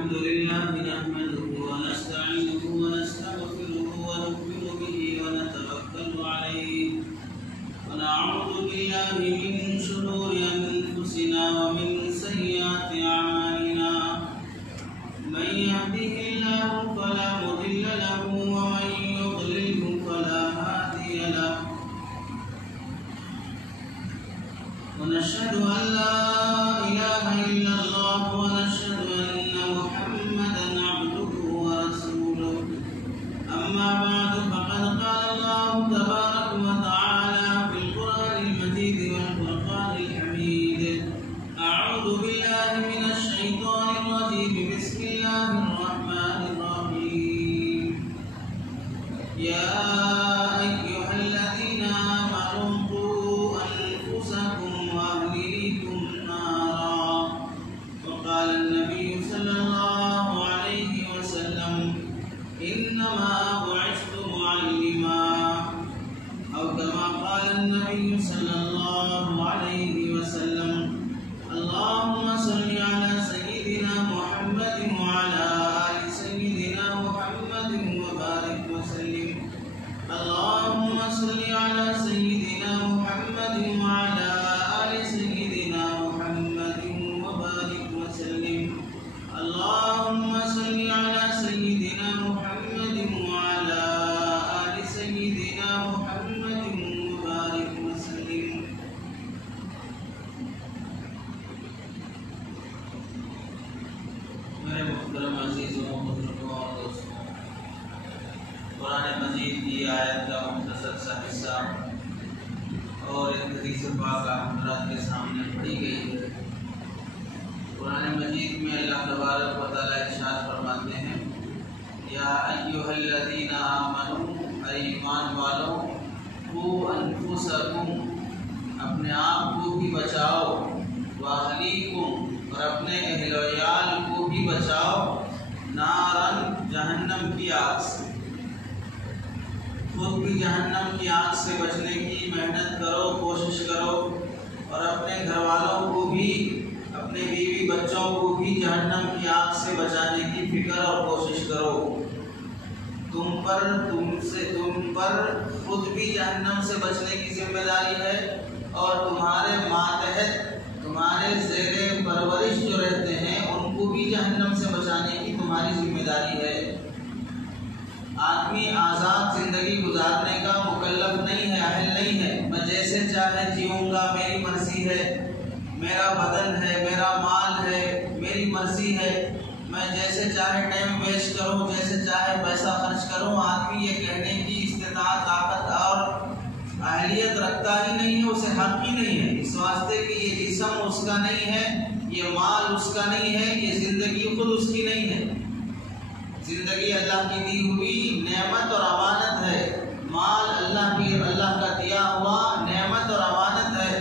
الحمد لله نحمده ونستعينه ونستغفره ونؤمن به ونتوكل عليه ونعوذ بالله من شرور أنفسنا ومن سيئات أعمالنا من يهده الله فلا مضل له ومن يضلله فلا هادي له ونشهد أن لا إله إلا الله ونشهد أن محمدا عبده ورسوله أما بعد فقد قال الله تبارك وتعالى في القرآن المجيد والفرقان الحميد أعوذ بالله من الشيطان الرجيم بسم الله الرحمن الرحيم يا أيها الذين آمنوا قوا أنفسكم وأهليكم نارا وقال النبي صلى الله عليه وسلم إنما بعثت معلما أو كما قال النبي صلى الله عليه وسلم اللهم صل على سيدنا محمد وعلى آل سيدنا محمد وبارك وسلم اللهم صل على سيدنا محمد وعلى آل سيدنا محمد وبارك وسلم اللهم صل على سيدنا محمد وعلى آل سيدنا محمد وبارك وسلم میرے محترم عزیزوں بزرگوں اور دوستوں، قرآن مجید کی آیت کا مختصر سا حصہ اور ایک حدیث پاک حضرات کے سامنے پڑھی گئی ہے۔ قرآن مجید میں اللہ تبارک و تعالیٰ ارشاد فرماتے ہیں یا ایھا الذین آمنوا، اے ایمان والو، قوا انفسکم، اپنے آپ کو بھی بچاؤ، واہلیکم، اور اپنے اہل و عیال کو بھی بچاؤ، نارن، جہنم کی آگ سے۔ خود بھی جہنم کی آگ سے بچنے کی محنت کرو، کوشش کرو، اور اپنے گھر والوں کو بھی، اپنے بیوی بچوں کو بھی جہنم کی آگ سے بچانے کی فکر اور کوشش کرو۔ تم پر خود بھی جہنم سے بچنے کی ذمہ داری ہے، اور تمہارے ماتحت، تمہارے زیر پرورش جو رہتے ہیں ان کو بھی جہنم سے بچانے کی تمہاری ذمہ داری ہے۔ آدمی آزاد زندگی گزارنے کا مکلف نہیں ہے، اہل نہیں ہے۔ میں جیسے چاہے جیوں گا، میری مرضی ہے، میرا بدن ہے، میرا مال ہے، میری مرضی ہے، میں جیسے چاہے ٹائم ویسٹ کروں، جیسے چاہے پیسہ خرچ کروں۔ آدمی یہ کہنے کی استطاعت، طاقت اور اہلیت رکھتا ہی نہیں ہے، اسے حق ہی نہیں ہے، اس واسطے کہ یہ جسم اس کا نہیں ہے، یہ مال اس کا نہیں ہے، یہ زندگی خود اس کی نہیں ہے۔ زندگی اللہ کی دی ہوئی نعمت اور امانت ہے، مال اللہ کا دیا ہوا نعمت اور امانت ہے،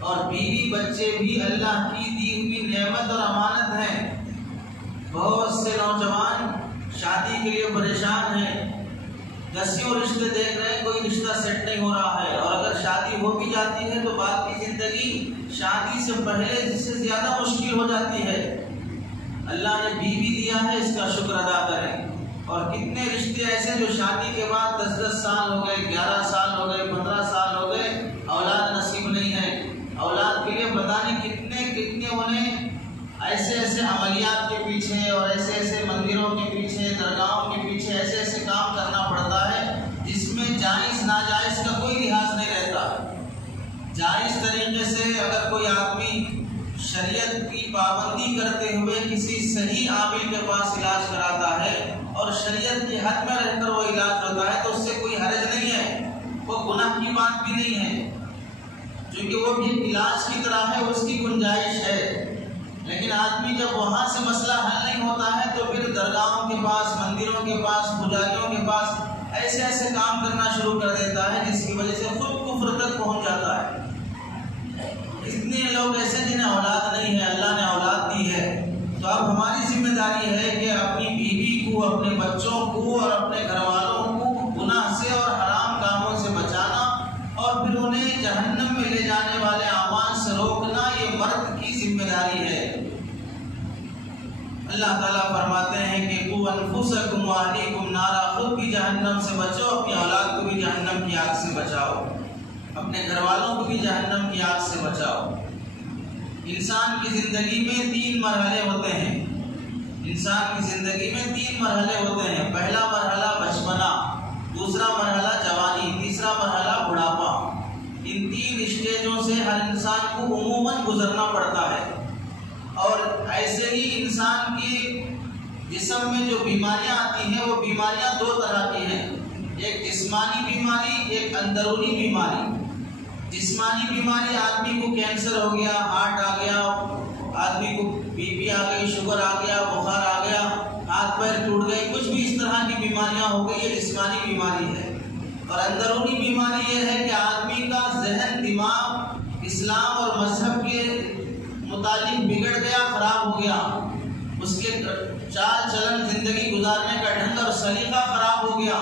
اور بیوی بچے بھی اللہ کی دی ہوئی نعمت اور امانت ہے۔ بہت سے نوجوان شادی کے لیے پریشان ہیں، دسیوں رشتے دیکھ رہے ہیں، کوئی رشتہ سیٹ نہیں ہو رہا ہے، اور اگر شادی ہو بھی جاتی ہے تو بعد کی زندگی شادی سے پہلے جس سے زیادہ مشکل ہو جاتی ہے۔ اللہ نے بیوی دیا ہے، اس کا شکر ادا کریں۔ اور کتنے رشتے ایسے جو شادی کے بعد 10 سال ہو گئے، 11 سال ہو گئے، 15 سال ہو گئے، اولاد نصیب نہیں ہے۔ اولاد کے لیے پتہ نہیں کتنے انہیں ایسے عملیات کے پیچھے اور ایسے مندروں کے پیچھے، درگاہوں کے پیچھے ایسے کام کرنا پڑتا ہے جس میں جائز ناجائز کا کوئی لحاظ نہیں رہتا۔ جائز طریقے سے اگر کوئی آدمی شریعت کی پابندی کرتے ہوئے کسی صحیح عامل کے پاس علاج کراتا ہے اور شریعت کی حد میں رہ کر وہ علاج ہوتا ہے تو اس سے کوئی حرج نہیں ہے، وہ گناہ کی بات بھی نہیں ہے، کیونکہ وہ بھی علاج کی طرح ہے، اس کی گنجائش ہے۔ لیکن آدمی جب وہاں سے مسئلہ حل نہیں ہوتا ہے تو پھر درگاہوں کے پاس، مندروں کے پاس، پجاریوں کے پاس ایسے کام کرنا شروع کر دیتا ہے جس کی وجہ سے خود کفر تک پہنچ جاتا ہے۔ اتنے لوگ ایسے جنہیں اولاد نہیں ہے، اللہ نے اولاد دی ہے، تو اب ہماری ذمہ داری ہے کہ اپنی بیوی کو، اپنے بچوں کو اور اپنے گھر والوں کو گناہ سے اور حرام کاموں سے بچانا، اور پھر انہیں جہنم میں لے جانے والے اعمال سے روکنا، یہ مرد کی ذمہ داری ہے۔ اللہ تعالیٰ فرماتے ہیں کہ قُوْ أَنفُسَكُمْ وَأَهْلِيكُمْ نَارًا، خود بھی جہنم سے بچو، اپنی اولاد کو بھی جہنم کی آگ سے بچاؤ، اپنے گھر والوں کو بھی جہنم کی آگ سے بچاؤ۔ انسان کی زندگی میں 3 مرحلے ہوتے ہیں، انسان کی زندگی میں 3 مرحلے ہوتے ہیں۔ پہلا مرحلہ بچپنا، دوسرا مرحلہ جوانی، تیسرا مرحلہ بڑھاپا۔ ان 3 اسٹیجوں سے ہر انسان کو عموماً گزرنا پڑتا ہے، اور ایسے ہی انسان کے جسم میں جو بیماریاں آتی ہیں وہ بیماریاں 2 طرح کی ہیں، ایک جسمانی بیماری، ایک اندرونی بیماری۔ جسمانی بیماری آدمی کو کینسر ہو گیا، ہارٹ آ گیا، آدمی کو بی پی آ گئی، شوگر آ گیا، بخار آ گیا، ہاتھ پیر ٹوٹ گئے، کچھ بھی اس طرح کی بیماریاں ہو گئی، یہ جسمانی بیماری ہے۔ اور اندرونی بیماری یہ ہے کہ آدمی کا ذہن، دماغ اسلام اور مذہب کے متعلق بگڑ گیا، خراب ہو گیا، اس کے چال چلن، زندگی گزارنے کا ڈھنگ اور سلیقہ خراب ہو گیا،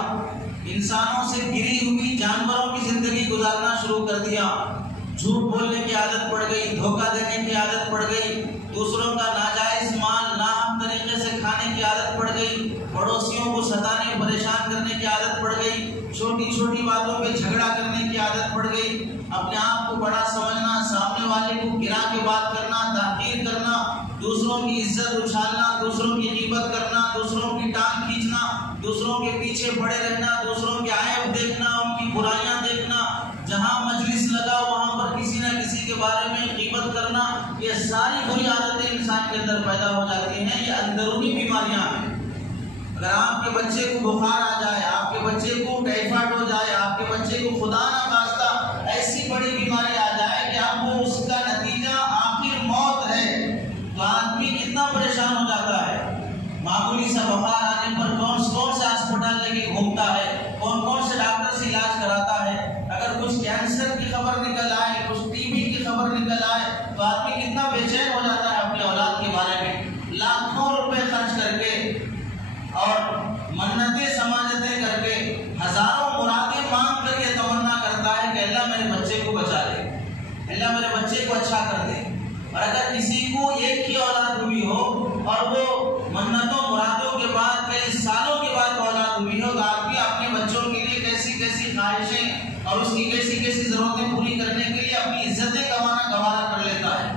انسانوں سے گری ہوئی جانوروں کی زندگی گزارنا شروع کر دیا، جھوٹ بولنے کی عادت پڑ گئی، دھوکہ دینے کی عادت پڑ گئی، دوسروں کا ناجائز مال ناحق طریقے سے کھانے کی عادت پڑ گئی، پڑوسیوں کو ستانے پریشان کرنے کی عادت پڑ گئی، چھوٹی چھوٹی باتوں پہ جھگڑا کرنے کی عادت پڑ گئی، اپنے آپ کو بڑا سمجھنا، سامنے والے کو گرا کے بات کرنا، تحقیر کرنا، دوسروں کی عزت اچھالنا، دوسروں کی غیبت کرنا، دوسروں کی ٹانگ کھینچنا، دوسروں کے پیچھے پڑے رہنا، دوسروں کے عیب دیکھنا، ان کی برائیاں دیکھنا، جہاں مجلس لگا وہاں پر کسی نہ کسی کے بارے میں غیبت کرنا، یہ ساری بری عادتیں انسان کے اندر پیدا ہو جاتی ہیں۔ یہ اندرونی بیماریاں ہیں۔ اگر آپ کے بچے کو بخار آ جائے، آپ کے بچے کو ٹائیفائڈ ہو جائے، آپ کے بچے کو خدا نہ خواستہ ایسی بڑی بیماری آ جائے کہ اب وہ اس کا نتیجہ آخر موت ہے، تو آدمی کتنا پریشان ہو جاتا ہے۔ معمولی سا بخار آنے پر کون سے ہاسپٹل لے کے گھومتا ہے، کون سے ڈاکٹر سے علاج کراتا ہے۔ اگر کچھ کینسر کی خبر نکل آئے، کچھ ٹی بی کی خبر نکل آئے، تو آدمی کتنا بے چین ہو جاتا ہے اپنے اولاد کے بارے میں۔ لاکھوں روپے خرچ کر کے اور منتیں سماجتیں کر کے، ہزاروں مرادیں مانگ کر یہ تمنا کرتا ہے کہ اللہ میرے بچے کو بچا لے، اللہ میرے بچے کو اچھا کر دے۔ اور اگر کسی کو ایک ہی اولاد ہوئی ہو اور وہ منتوں مرادوں کے بعد کئی سالوں کے بعد اولاد ہوئی ہو، تو آدمی اپنے بچوں کے لیے کیسی کیسی خواہشیں اور اس کی کیسی کیسی ضرورتیں پوری کرنے کے لیے اپنی عزتیں گوارا کر لیتا ہے۔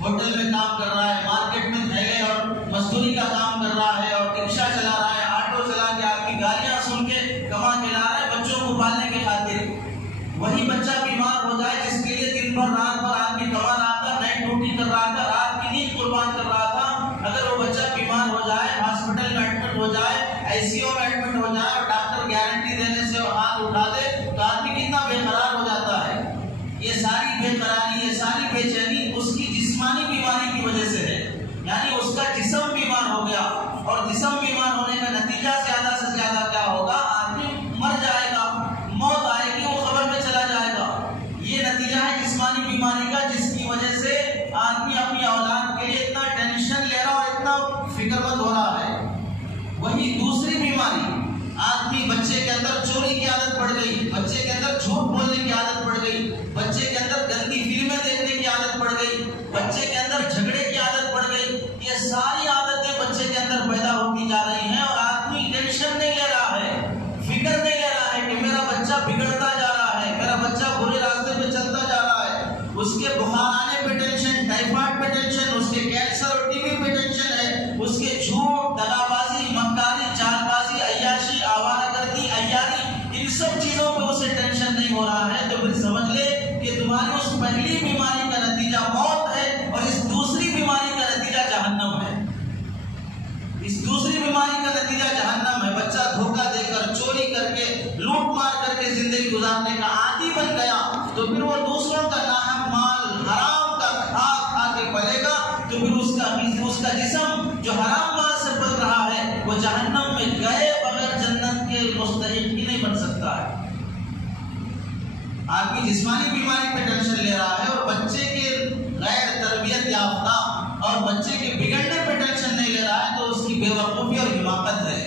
ہوٹل میں کام کر رہا ہے، مارکیٹ میں تھیلے اور مزدوری کا کام کر رہا ہے، اور رکشہ چلا رہا ہے، آٹو چلا کے آپ کی گالیاں سن کے کما کے لا رہا ہے بچوں کو پالنے کی خاطر۔ وہی بچہ بیمار ہو جائے جس کے لیے دن بھر رات بھر آدمی کما رہا تھا، نائٹ ڈیوٹی کر رہا تھا، رات کی نیند قربان کر رہا تھا، اگر وہ بچہ بیمار ہو جائے، ہاسپٹل میں ایڈمٹ ہو جائے، آئی سی یو میں ایڈمٹ ہو جائے، اور ڈاکٹر گارنٹی دینے سے ہاتھ اٹھا دے، تو آدمی کتنا بے قرار ہو جاتا ہے۔ یہ ساری بے قراری، یہ ساری بے چینی اس کی جسمانی بیماری کی وجہ سے ہے، یعنی اس کا جسم بیمار ہو گیا، اور جسم بیمار ہونے کا نتیجہ زیادہ سے زیادہ کیا ہوگا؟ آدمی مر جائے گا، موت آئے گی، وہ قبر میں چلا جائے گا۔ یہ نتیجہ ہے جسمانی بیماری کا، جس کی وجہ سے آدمی اپنی اولاد کے لیے اتنا ٹینشن لے رہا اور اتنا فکر مند ہو رہا ہے۔ وہی دوسری بیماری، آدمی بچے کے اندر چوری کی عادت پڑ گئی، بچے کے اندر جھوٹ بولنے کی عادت پڑ گئی، بچے کے اندر گندی فلمیں دیکھنے کی عادت پڑ گئی، بچے کے اندر جھگڑے کی عادت پڑ گئی۔ یہ ساری عادتیں بچے کے اندر پیدا ہوتی جا رہی ہیں، اور آدمی ٹینشن نہیں لے رہا ہے، فکر نہیں لے رہا ہے کہ میرا بچہ بگڑتا جا رہا ہے، میرا بچہ برے راستے پہ چلتا جا رہا ہے۔ اس کے بخار آنے پہ ٹینشن، ٹائیفائڈ پہ ٹینشن، اس کے کینسر اور ٹی بی پہ ٹینشن ہے، اس کے جھوٹ، دغابازی، مکاری، چال بازی، عیاشی، آوارہ گردی، عیاری، ان سب چیزوں پہ اسے ٹینشن نہیں ہو رہا ہے، تو پھر سمجھ لے کہ تمہاری اس پہلی بیماری کا نتیجہ موت ہے، اور اس دوسری بیماری کا نتیجہ جہنم ہے۔ اس دوسری بیماری کا نتیجہ جہنم ہے۔ بچہ دھوکہ دے کر، چوری کر کے، لوٹ مار کر کے زندگی گزارنے کا عادی بن گیا، تو پھر وہ دوسروں کا ناحق مال، حرام کا کھا کے پلے گا، تو پھر اس کا جسم جو حرام مال سے پل رہا ہے، وہ جہنم میں گئے بغیر جنت کے مستحق ہی نہیں بن سکتا ہے۔ آدمی جسمانی بیماری پہ ٹینشن لے رہا ہے، اور بچے کے غیر تربیت یافتہ اور بچے کے بگڑنے پہ ٹینشن نہیں لے رہا ہے، تو اس کی بے وقوفی اور حماقت ہے۔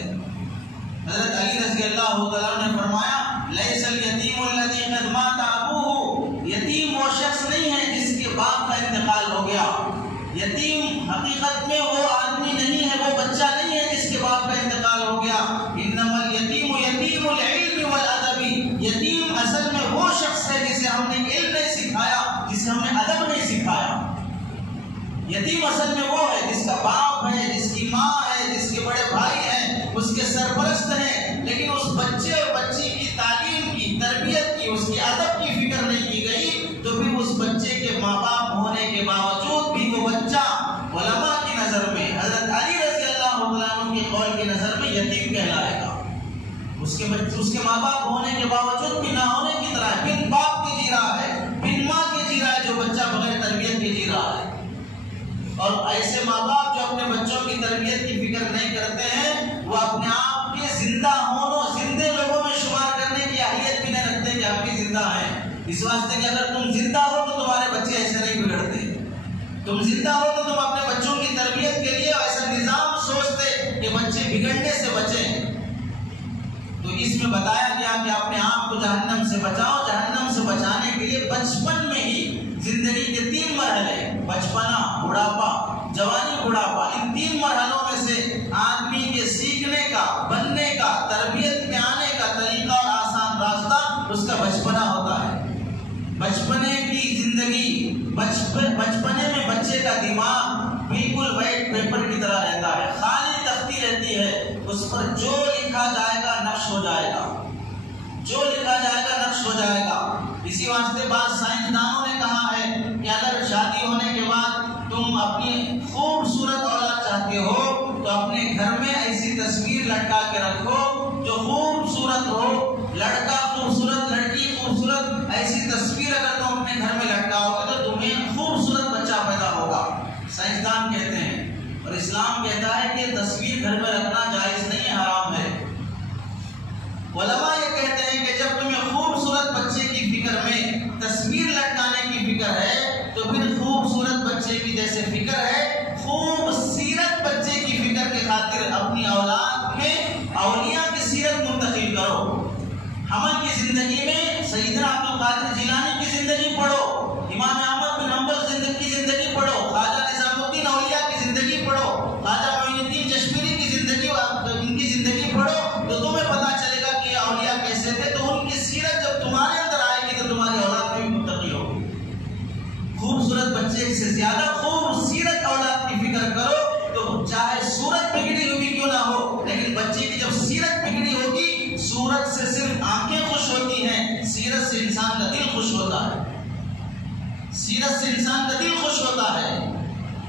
حضرت علی رضی اللہ تعالیٰ نے فرمایا، لیس الیتیم الذی قد مات ابوہ، یتیم وہ شخص نہیں ہے جس کے باپ کا انتقال ہو گیا، یتیم حقیقت میں وہ آدمی نہیں ہے، وہ بچہ نہیں ہے جس کے باپ کا انتقال ہو گیا. انما الیتیم یتیم العلم والادب. یتیم اصل میں وہ شخص ہے جسے ہم نے علم نہیں سکھایا، جسے ہم نے ادب نہیں سکھایا. یتیم اصل میں وہ ہے جس کا باپ ہے، جس کی ماں ہے، جس کے بڑے بھائی ہیں، اس کے سرپرست ہیں، لیکن اس بچے اور بچی کی تعلیم کی، تربیت کی، اس کے ادب کی فکر نہیں کی گئی، تو پھر اس بچے کے ماں باپ ہونے کے باوجود بھی وہ بچہ علماء کی نظر میں، حضرت علی رضی اللہ عنہ کے قول کی نظر میں یتیم کہلائے گا. اس کے ماں باپ ہونے کے باوجود بھی نہ ہونے کی طرح بن باپ کے جی رہا ہے، بن ماں کے جی رہا ہے، جو بچہ بغیر تربیت کے جی رہا ہے. اور ایسے ماں باپ جو اپنے بچوں کی تربیت کی فکر نہیں کرتے ہیں، وہ اپنے آپ کے زندہ ہونوں، زندے لوگوں میں شمار کرنے کی اہلیت بھی نہیں رکھتے کہ آپ کی زندہ ہیں. اس واسطے کہ اگر تم زندہ ہو تو تمہارے بچے ایسے نہیں بگڑتے. تم زندہ ہو تو تم اپنے بچوں کی تربیت کے لیے ایسا نظام سوچتے کہ بچے بگڑنے سے بچیں. تو اس میں بتایا گیا کہ اپنے آپ کو جہنم سے بچاؤ. جہنم سے بچانے کے لیے بچپن میں ہی زندگی کے 3 مرحلے، بچپنا، بڑھاپا، جوانی، بڑھاپا، ان 3 مرحلوں میں سے آدمی کے سیکھنے کا، بننے کا، تربیت میں آنے کا طریقہ اور آسان راستہ اس کا بچپنا ہوتا ہے. بچپنے کی زندگی، بچپنے میں بچے کا دماغ بالکل وائٹ پیپر کی طرح رہتا ہے، خالی تختی رہتی ہے، اس پر جو لکھا جائے گا نقش ہو جائے گا، جو لکھا جائے گا نقش ہو جائے گا. اسی واسطے بعض سائنسدانوں نے کہا ہے کہ اگر شادی ہونے کے بعد تم اپنی خوبصورت اولاد چاہتے ہو تو اپنے گھر میں ایسی تصویر لٹکا کے رکھو جو خوبصورت ہو. لڑکا خوبصورت، لڑکی خوبصورت، ایسی تصویر اگر تم اپنے گھر میں لٹکاؤ گے تو تمہیں خوبصورت بچہ پیدا ہوگا. سائنسدان کہتے ہیں، اور اسلام کہتا ہے کہ تصویر گھر میں رکھنا جائز نہیں ہے، حرام ہے. علماء یہ کہتے ہیں کہ جب تمہیں خوبصورت بچے کی فکر میں تصویر لٹکانے کی فکر ہے تو پھر خوبصورت بچے کی جیسے فکر ہے، خوبصورت بچے کی فکر کے خاطر اپنی اولاد میں اولیاء کی سیرت منتقل کرو. حمل کی زندگی میں سیدنا عبد القادر جیلانی کی زندگی پڑھو، امام احمد بن حنبل کی زندگی پڑھو، خواجہ نظام الدین اولیاء کی زندگی پڑھو، خواجہ معین الدین چشمیری کی زندگی، ان کی زندگی پڑھو تو تمہیں پتہ چلے گا کہ اولیاء کیسے تھے. تو ان کی سیرت جب تمہارے اندر آئے گی تو تمہاری اولاد میں بھی منتقل ہوگی. خوبصورت بچے سے زیادہ خوبصورت اولاد کی فکر کرو، تو چاہے صورت بگڑی ہوئی کیوں نہ ہو، لیکن بچے کی جب سیرت بگڑی ہوگی، صورت سے صرف آنکھیں خوش ہوتی ہیں، سیرت سے انسان کا دل خوش ہوتا ہے. سیرت سے انسان کا دل خوش ہوتا ہے.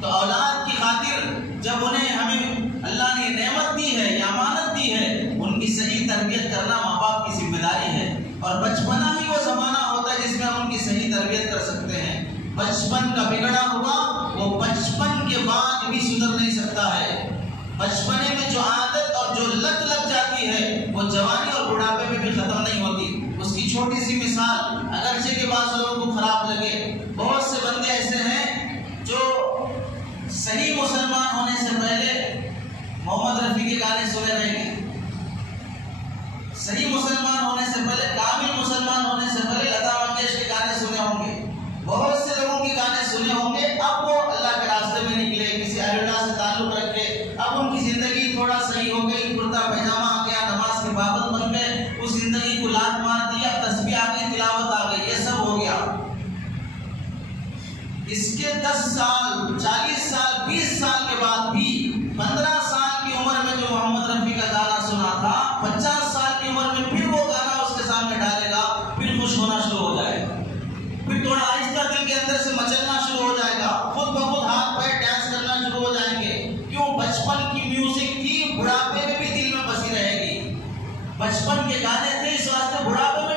تو اولاد کی خاطر جب انہیں ہمیں اللہ نے نعمت دی ہے یا امانت دی ہے، ان کی صحیح تربیت کرنا ماں باپ کی ذمہ داری ہے. اور بچپنا ہی وہ زمانہ ہوتا ہے جس میں ہم ان کی صحیح تربیت کر سکتے ہیں. بچپن کا بگڑا ہوا وہ بچپن کے بعد بھی سدھر نہیں سکتا ہے. بچپنے میں جو عادت اور جو لت لگ جاتی ہے وہ جوانی اور بڑھاپے میں بھی ختم نہیں ہوتی. اس کی چھوٹی سی مثال، اگرچہ کہ بعض لوگوں کو خراب لگے، بہت سے بندے ایسے ہیں جو صحیح مسلمان ہونے سے پہلے محمد رفیع کے گانے سنے رہیں گے، صحیح مسلمان ہونے سے پہلے، کامل مسلمان ہونے سے پہلے لتا منگیشکر کے گانے سنے ہوں گے، بہت سے لوگوں کے گانے سنے ہوں گے. اب وہ اللہ کے راستے میں نکلے، کسی اہل اللہ سے تعلق رکھے، اب ان کی زندگی تھوڑا صحیح ہو گئی، کرتا پیجامہ آ گیا، نماز کے پابند بن گئے، اس زندگی کو لات مار دیا، تسبیح آ گئی، تلاوت آ گئی، یہ سب ہو گیا. اس کے 10 سال، 40 سال، 20 سال کے بعد بھی 15 سال کی عمر میں جو محمد رفیع کا گانا سنا تھا، 50 سال کی عمر میں پھر وہ گانا اس کے سامنے ڈالے گا، پھر خوش ہونا شروع ہو جائے گا، پھر تھوڑا آہستہ دل کے اندر سے مچلنا شروع ہو جائے گا، خود بخود ہاتھ پیر ڈانس کرنا شروع ہو جائیں گے. کیوں؟ بچپن کی میوزک تھی، بڑھاپے میں بھی دل میں بسی رہے گی. بچپن کے گانے تھے، اس واسطے بڑھاپے میں